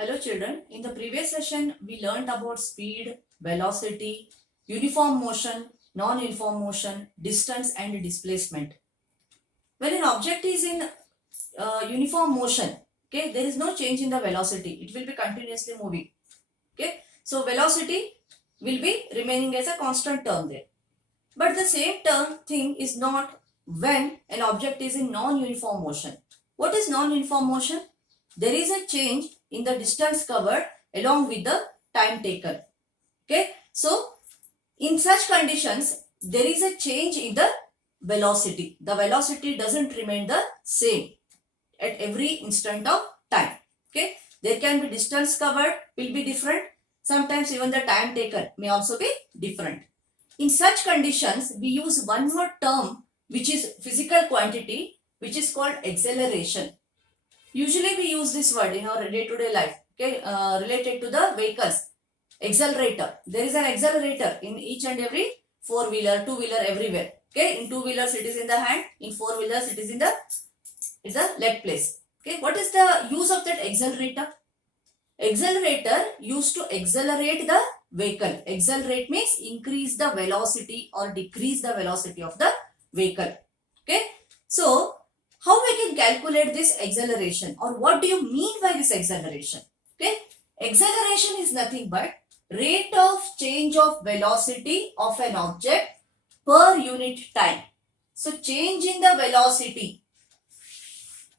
Hello children, in the previous session we learned about speed, velocity, uniform motion, non-uniform motion, distance and displacement. When an object is in uniform motion, okay, there is no change in the velocity. It will be continuously moving. Okay, so velocity will be remaining as a constant term there. But the same term thing is not when an object is in non-uniform motion. What is non-uniform motion? There is a change in the distance covered along with the time taken. Okay, so in such conditions, there is a change in the velocity. The velocity doesn't remain the same at every instant of time. Okay, there can be distance covered will be different. Sometimes even the time taken may also be different. In such conditions, we use one more term which is physical quantity, which is called acceleration. Usually we use this word in our day-to-day life, okay, related to the vehicles. Accelerator. There is an accelerator in each and every four-wheeler, two-wheeler, everywhere. Okay, in two-wheelers it is in the hand, in four-wheelers it is in the leg place. Okay, what is the use of that accelerator? Accelerator used to accelerate the vehicle. Accelerate means increase the velocity or decrease the velocity of the vehicle. Okay, so how we can calculate this acceleration, or what do you mean by this acceleration? Okay, acceleration is nothing but rate of change of velocity of an object per unit time. So change in the velocity.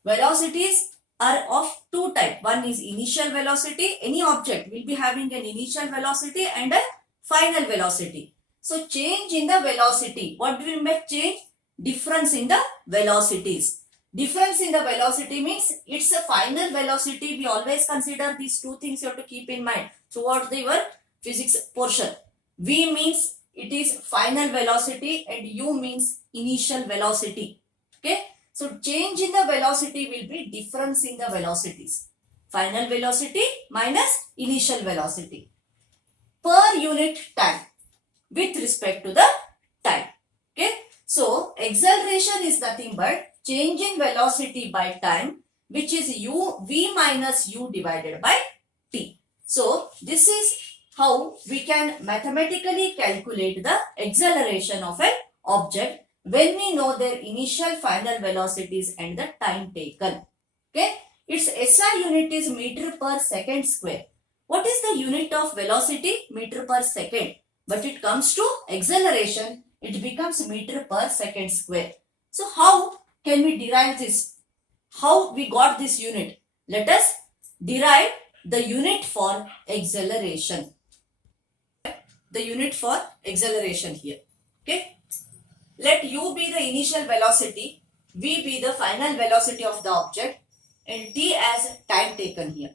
Velocities are of two types. One is initial velocity. Any object will be having an initial velocity and a final velocity. So change in the velocity. What will make change? Difference in the velocities. Difference in the velocity means it's a final velocity. We always consider these two things you have to keep in mind throughout your physics portion. V means it is final velocity and U means initial velocity. Okay. So change in the velocity will be difference in the velocities. Final velocity minus initial velocity per unit time with respect to the time. Okay. So acceleration is nothing but change in velocity by time, which is v minus u divided by t. So this is how we can mathematically calculate the acceleration of an object when we know their initial final velocities and the time taken. Okay, its SI unit is meter per second square. What is the unit of velocity? Meter per second. But it comes to acceleration, it becomes meter per second square. So how can we derive this? How we got this unit? Let us derive the unit for acceleration. The unit for acceleration here. Okay. Let u be the initial velocity, v be the final velocity of the object, and t as time taken here.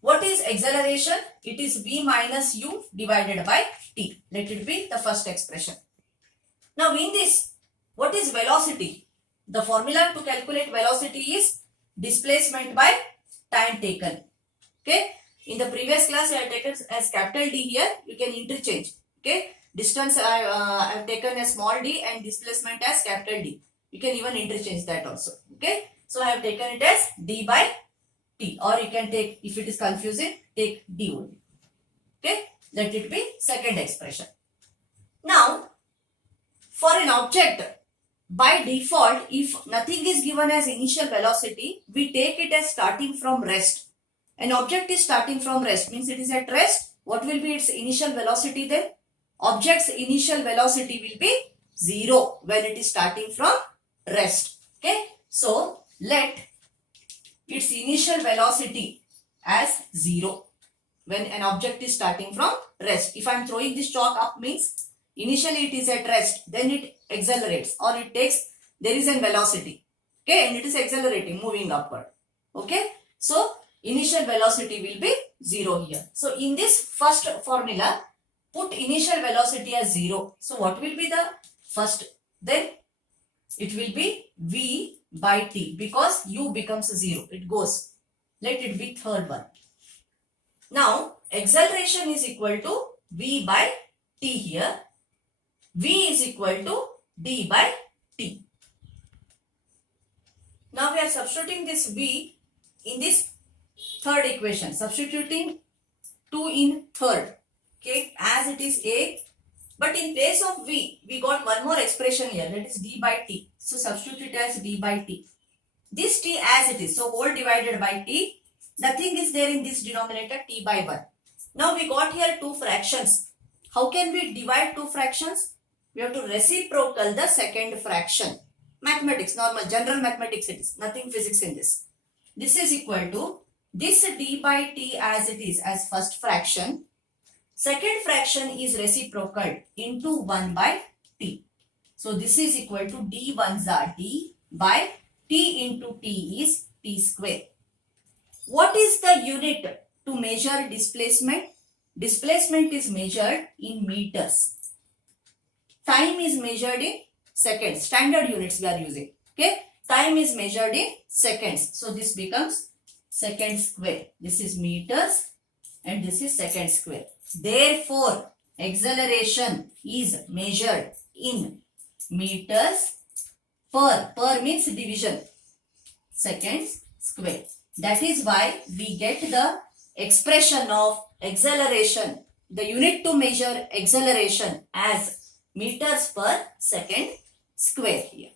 What is acceleration? It is v minus u divided by t. Let it be the first expression. Now in this, what is velocity? The formula to calculate velocity is displacement by time taken. Okay. In the previous class I have taken as capital D here. You can interchange. Okay. Distance I have taken as small d and displacement as capital D. You can even interchange that also. Okay. So I have taken it as d by t, or you can take, if it is confusing, take d only. Okay. Let it be second expression. Now for an object, by default, if nothing is given as initial velocity, we take it as starting from rest. An object is starting from rest, means it is at rest. What will be its initial velocity then? Object's initial velocity will be 0 when it is starting from rest. Okay. So let its initial velocity as 0 when an object is starting from rest. If I am throwing this chalk up means initially it is at rest, then it accelerates or it takes, there is a velocity. Okay. And it is accelerating, moving upward. Okay. So initial velocity will be 0 here. So in this first formula, put initial velocity as 0. So what will be the first? Then it will be v by t, because u becomes 0. It goes. Let it be third one. Now acceleration is equal to v by t here. V is equal to d by t. Now we are substituting this v in this third equation. equation, substituting 2 in third, okay, as it is a, but in place of v, we got one more expression here, that is d by t. So substitute it as d by t. This t as it is, so whole divided by t, nothing is there in this denominator, t by 1. Now we got here two fractions. How can we divide two fractions? We have to reciprocal the second fraction. Mathematics, normal, general mathematics it is, nothing physics in this. This is equal to this d by t as it is as first fraction. Second fraction is reciprocal into 1 by t. So this is equal to d 1s are d by t into t is t square. What is the unit to measure displacement? Displacement is measured in meters. Time is measured in seconds. Standard units we are using. Okay. Time is measured in seconds. So this becomes second square. This is meters and this is second square. Therefore, acceleration is measured in meters per. Per means division. Seconds square. That is why we get the expression of acceleration, the unit to measure acceleration as meters per second square here.